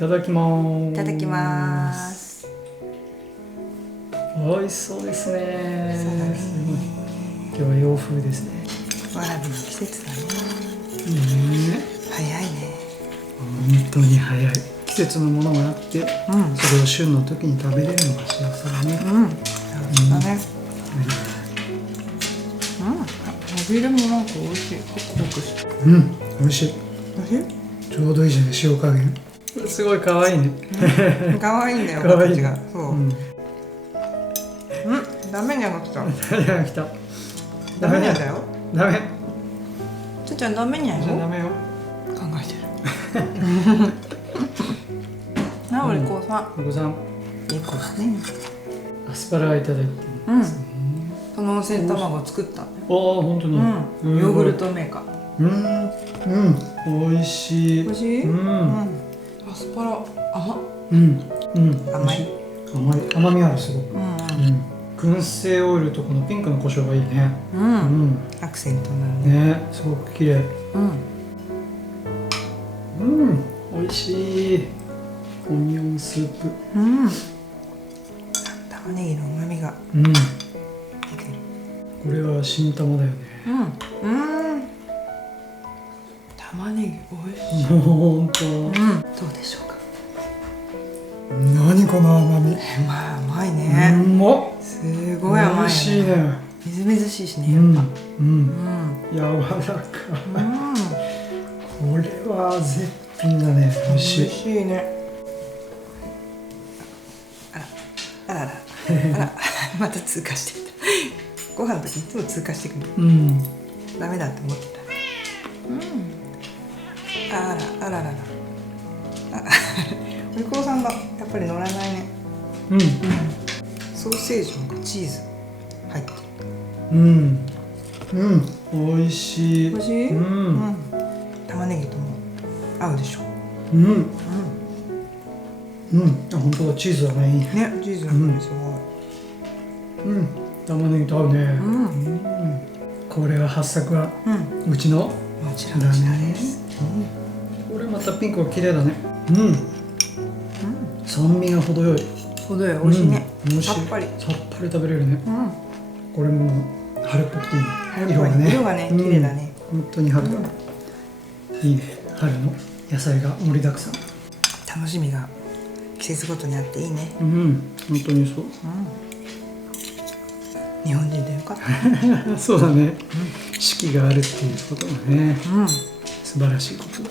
ただきます。いただきます。美味しそうですね。そうだね。すごい。今日は洋風ですね。わらびの季節だね。早いね。本当に早い。季節のものがあって、それを旬の時に食べれるのが幸せだね。そうだね。歯切れもなんか美味しい。ホクホクして。美味しい。美味しい？ちょうどいいじゃない、塩加減。すごい可愛いね。可愛いんだよ、可愛い形が。そう。ダメにゃが来た。来た。ダメにゃだよ。ダメ。ちょちゃんダメにゃよ。ダメよ。考えてる。なおりこさん。お子さん。いい子だね。アスパラいただいてますね。その温泉卵作った。本当に。ヨーグルトメーカー。美味しい。美味しい？アスパラ甘い。甘みある、すごく。燻製オイルとこのピンクの胡椒がいいね。アクセントなのね。ね、すごく綺麗。美味しい。オニオンスープ。玉ねぎの旨味が出てる。これは新玉だよね。玉ねぎ美味しい。本当。どうでしょうか。何この甘み。甘いね。すごい甘い。美味しいね。みずみずしいしね。柔らかい。これは絶品だね。美味しい。美味しいね。あらまた通過していた。ご飯の時いつも通過してくる。ダメだって思ってた。あらお利口さんがやっぱり乗らないね。ソーセージとかチーズ入ってる。美味しい。美味しい？玉ねぎとも合うでしょ。本当だ、チーズだね。ね、チーズなんですごい。玉ねぎと合うね。これは八作はうちの。もちろんこちらです。これまたピンクが綺麗だね。酸味が程よい。程よい、美味しいね。さっぱり食べれるね。これも春っぽくていいね。色がね、綺麗だね。本当に春だ。いいね。春の野菜が盛りだくさん。楽しみが季節ごとにあっていいね。本当にそう。日本人でよかった。そうだね。四季があるっていうことがね、素晴らしいことだ。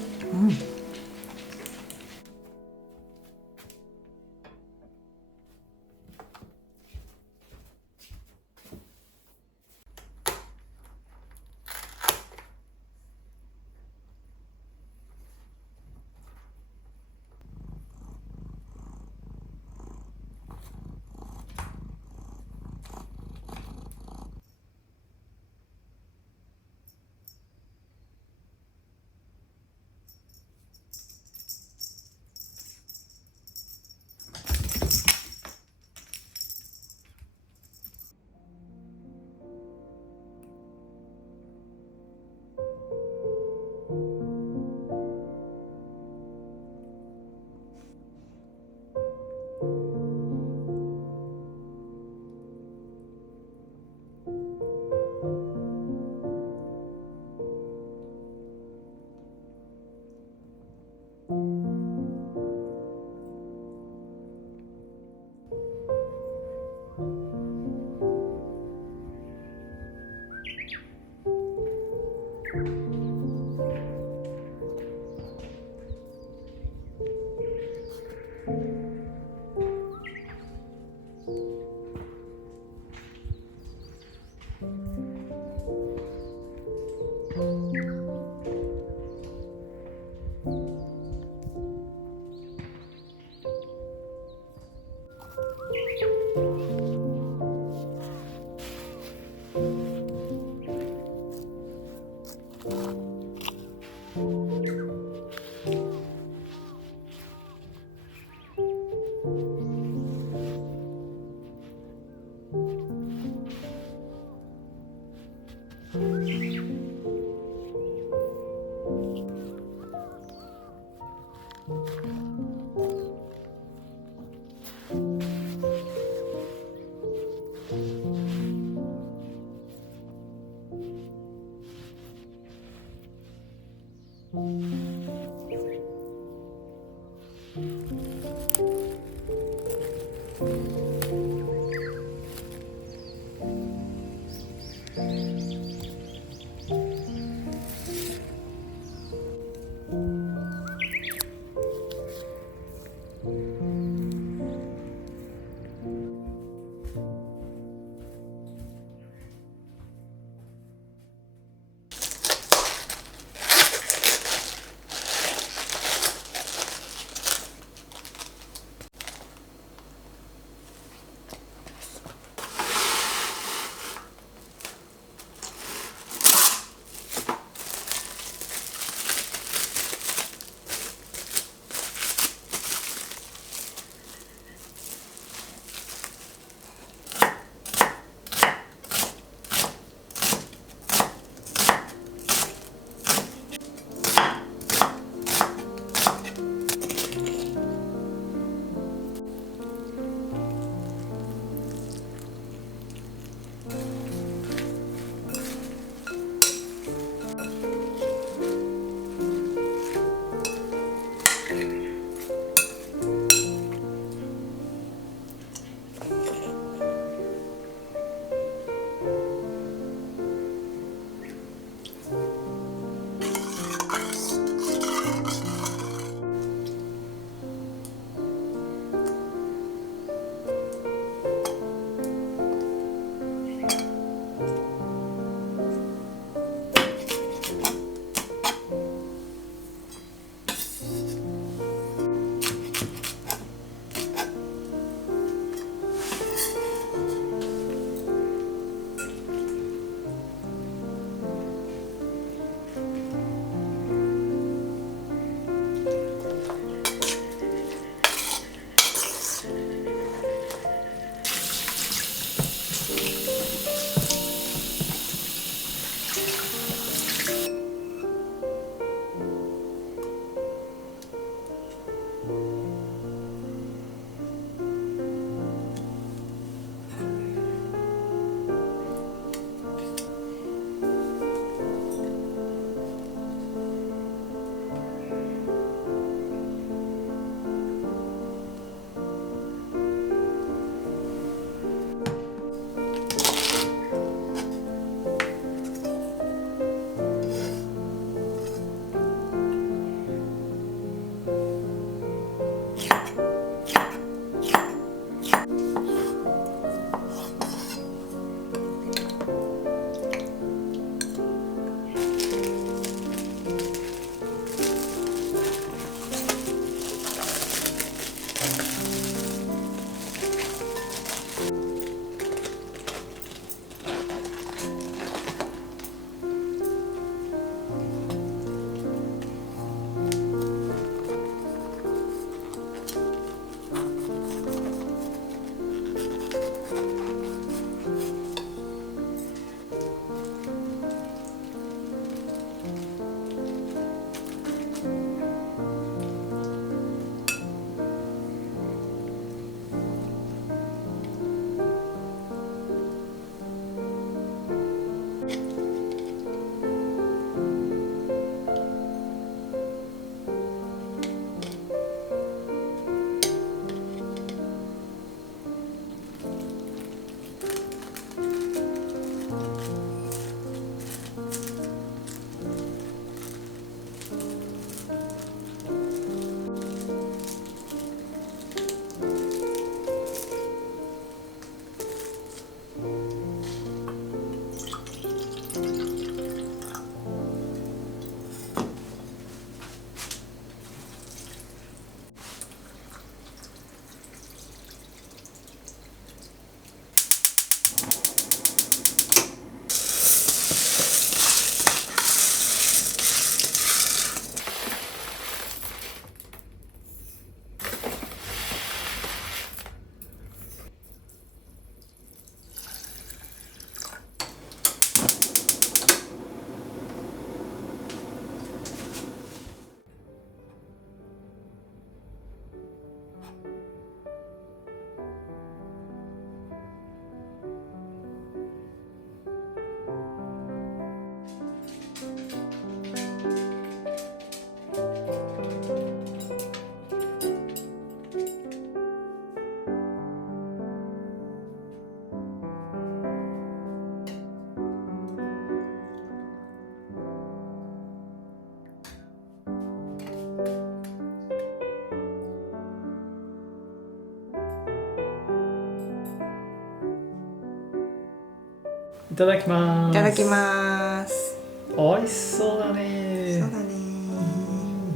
ただきます。いただきます。美味しそうだね。そうだね。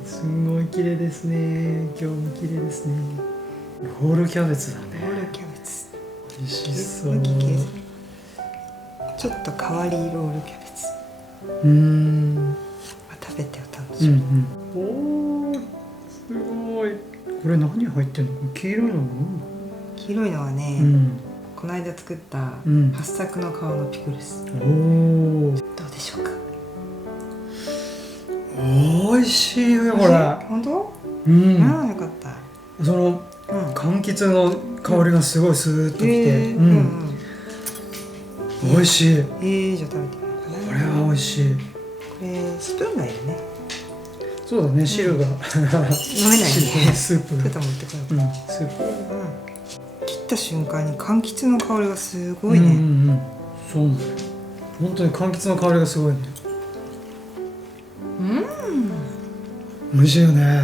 すごい綺麗ですね。今日も綺麗ですね。ロールキャベツだね。ロールキャベツ。美味しそう。ちょっと変わりロールキャベツ。食べてお楽しみ。おお、すごい。これ何入ってんの？黄色いの？黄色いのはね、この間作った八朔の皮のピクルス。おお。どうでしょうか。美味しいよこれ。本当？よかった。その柑橘の香りがすごいスーッときて、美味しい。じゃあ食べてみようかな。これは美味しい。これスプーンがいるね。そうだね、汁が飲めないね。スープが。ちょっと持ってこようか。スープ。切った瞬間に柑橘の香りがすごいね。そうなんだよ。本当に柑橘の香りがすごいね。美味しいよね。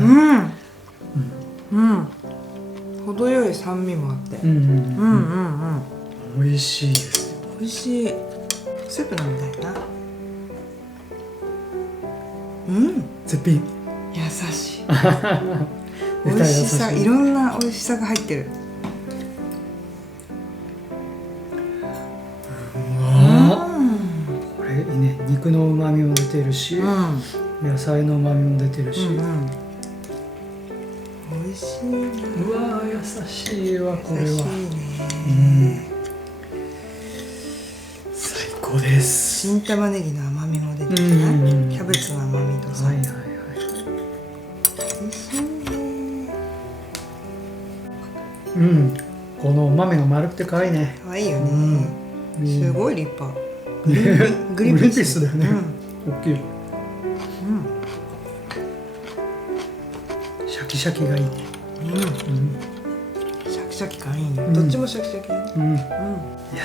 程よい酸味もあって。美味しいです。美味しい。スープ飲みたいな。絶品。優しい。美味しさ、いろんな美味しさが入ってる。これね、肉の旨味も出てるし、野菜の旨味も出てるし。美味しいね。うわー、優しいわこれは。最高です。新玉ねぎの甘みも出てるね。キャベツの甘みとさ。美味しいね。このお豆が丸くて可愛いね。可愛いよね。すごい立派。グリーンピースだよね。大きい。シャキシャキがいいね。シャキシャキ感いいね。どっちもシャキシャキだね。いや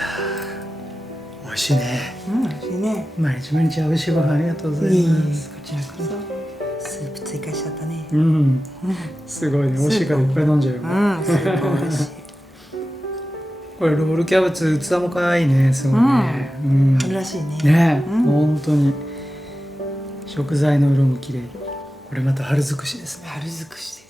ー、美味しいね。美味しいね。毎日毎日美味しいご飯ありがとうございます。こちらこそ。スープ追加しちゃったね。すごいね。美味しいからいっぱい飲んじゃうよ。スープ美味しい。これロールキャベツ器も可愛いね。すごいね。春らしいね。ね、本当に食材の色も綺麗。これまた春尽くしですね。春尽くし。